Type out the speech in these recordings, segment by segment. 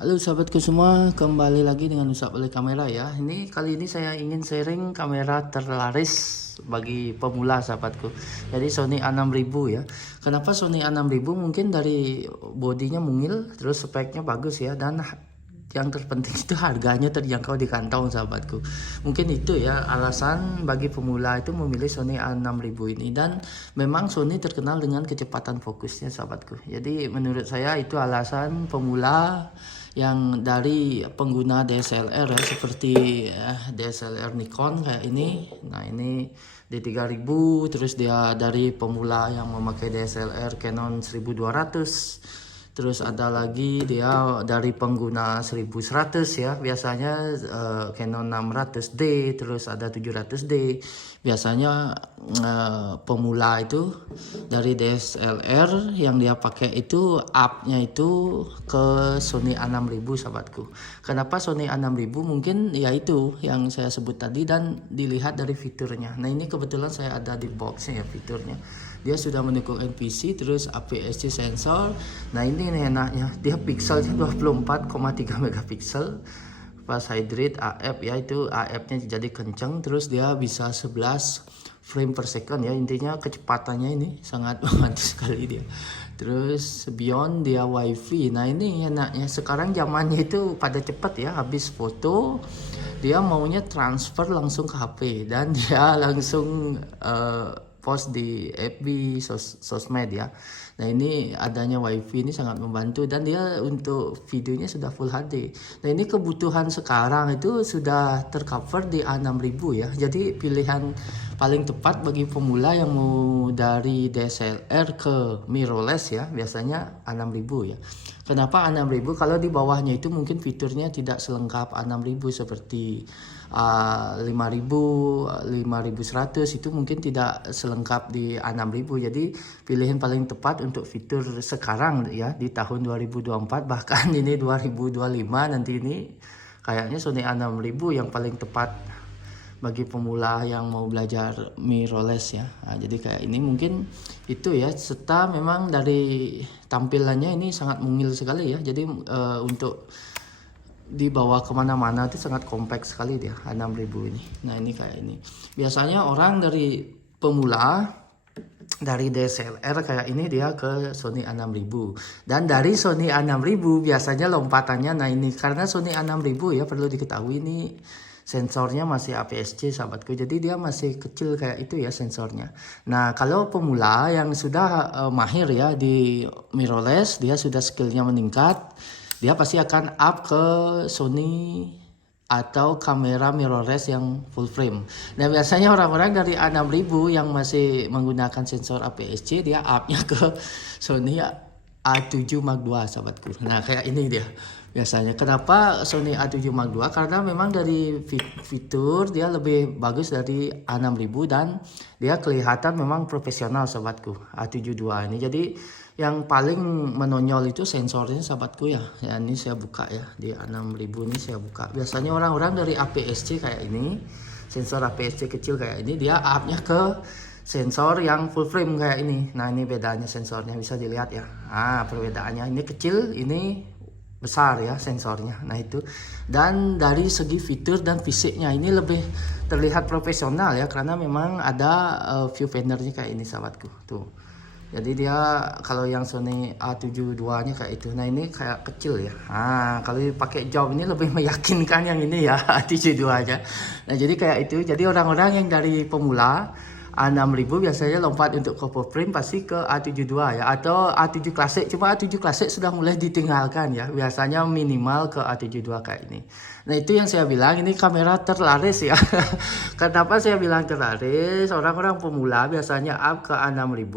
Halo sahabatku semua, kembali lagi dengan Usap Oleh Kamera ya. Kali ini saya ingin sharing kamera terlaris bagi pemula sahabatku. Jadi Sony A6000 ya. Kenapa Sony A6000? Mungkin dari bodinya mungil, terus speknya bagus ya, dan yang terpenting itu harganya terjangkau di kantong sahabatku. Mungkin itu ya alasan bagi pemula itu memilih Sony A6000 ini, dan memang Sony terkenal dengan kecepatan fokusnya sahabatku. Jadi menurut saya itu alasan pemula yang dari pengguna DSLR ya, seperti DSLR Nikon kayak ini. Nah, ini D3000, terus dia dari pemula yang memakai DSLR Canon 1200. Terus ada lagi dia dari pengguna 1100 ya, biasanya Canon 600D, terus ada 700D. Biasanya pemula itu dari DSLR yang dia pakai itu up-nya itu ke Sony A6000 sahabatku. Kenapa Sony A6000? Mungkin ya itu yang saya sebut tadi, dan dilihat dari fiturnya. Nah, ini kebetulan saya ada di boxnya ya fiturnya. Dia sudah mendukung NPC, terus APS-C sensor. Nah, ini enaknya, dia pixelnya 24,3 megapiksel. Pas hydrate AF ya, itu AF-nya jadi kencang, terus dia bisa 11 frame per second ya. Intinya kecepatannya ini sangat membantu sekali dia. Terus beyond dia wifi. Nah, ini enaknya, sekarang zamannya itu pada cepet ya, habis foto dia maunya transfer langsung ke HP, dan dia langsung post di FB, sosmed ya. Nah, ini adanya wifi ini sangat membantu, dan dia untuk videonya sudah full HD. Nah, ini kebutuhan sekarang itu sudah tercover di A6000 ya. Jadi pilihan paling tepat bagi pemula yang mau dari DSLR ke mirrorless ya, biasanya A6000 ya. Kenapa A6000? Kalau di bawahnya itu mungkin fiturnya tidak selengkap A6000, seperti 5000, 5100 itu mungkin tidak selengkap di A6000. Jadi pilihan paling tepat untuk fitur sekarang ya, di tahun 2024, bahkan ini 2025 nanti, ini kayaknya Sony A6000 yang paling tepat bagi pemula yang mau belajar mirrorless ya. Nah, jadi kayak ini mungkin itu ya, serta memang dari tampilannya ini sangat mungil sekali ya. Jadi untuk dibawa kemana-mana itu sangat kompleks sekali dia A6000 ini. Nah, ini kayak ini. Biasanya orang dari pemula dari DSLR kayak ini dia ke Sony A6000, dan dari Sony A6000 biasanya lompatannya, nah ini karena Sony A6000 ya, perlu diketahui ini sensornya masih APS-C sahabatku, jadi dia masih kecil kayak itu ya sensornya. Nah, kalau pemula yang sudah mahir ya di mirrorless, dia sudah skillnya meningkat, dia pasti akan up ke Sony atau kamera mirrorless yang full frame. Nah, biasanya orang-orang dari A6000 yang masih menggunakan sensor APS-C, dia up-nya ke Sony A7 Mark II sahabatku. Nah, kayak ini dia biasanya. Kenapa Sony A7 Mark II? Karena memang dari fitur dia lebih bagus dari A6000, dan dia kelihatan memang profesional sahabatku A7 II ini. Jadi yang paling menonjol itu sensornya sahabatku ya. Ya, ini saya buka ya, di A6000 ini saya buka. Biasanya orang-orang dari APS-C kayak ini, sensor APS-C kecil kayak ini, dia up-nya ke sensor yang full frame kayak ini. Nah, ini bedanya sensornya, bisa dilihat ya. Ah, perbedaannya, ini kecil, ini besar ya sensornya. Nah, itu. Dan dari segi fitur dan fisiknya ini lebih terlihat profesional ya, karena memang ada viewfindernya kayak ini sahabatku tuh. Jadi dia kalau yang Sony A72 nya kayak itu. Nah, ini kayak kecil ya. Nah, kalau pakai job ini lebih meyakinkan yang ini ya, A72 aja. Nah, jadi kayak itu. Jadi orang-orang yang dari pemula A6000 biasanya lompat untuk ke full frame pasti ke A72 ya, atau A7 klasik. Cuma A7 klasik sudah mulai ditinggalkan ya. Biasanya minimal ke A72 kayak ini. Nah, itu yang saya bilang ini kamera terlaris ya. Kenapa saya bilang terlaris? Orang-orang pemula biasanya up ke A6000.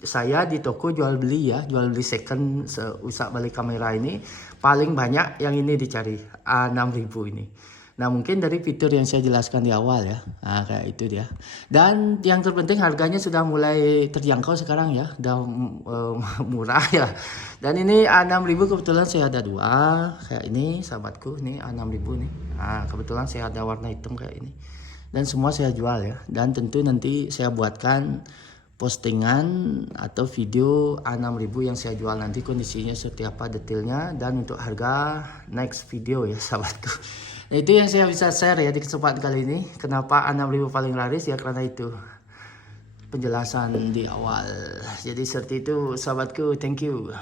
Saya di toko jual beli ya, jual beli second usap balik kamera ini paling banyak yang ini dicari, A6000 ini. Nah, mungkin dari fitur yang saya jelaskan di awal ya. Nah, kayak itu dia. Dan yang terpenting harganya sudah mulai terjangkau sekarang ya. Udah murah ya. Dan ini A6000 kebetulan saya ada dua. Kayak ini sahabatku, ini A6000 nih. Nah, kebetulan saya ada warna hitam kayak ini. Dan semua saya jual ya. Dan tentu nanti saya buatkan postingan atau video A6000 yang saya jual nanti, kondisinya seperti apa detailnya, dan untuk harga next video ya sahabatku. Nah, itu yang saya bisa share ya di kesempatan kali ini. Kenapa A6000 paling laris ya, karena itu penjelasan di awal. Jadi seperti itu sahabatku, thank you.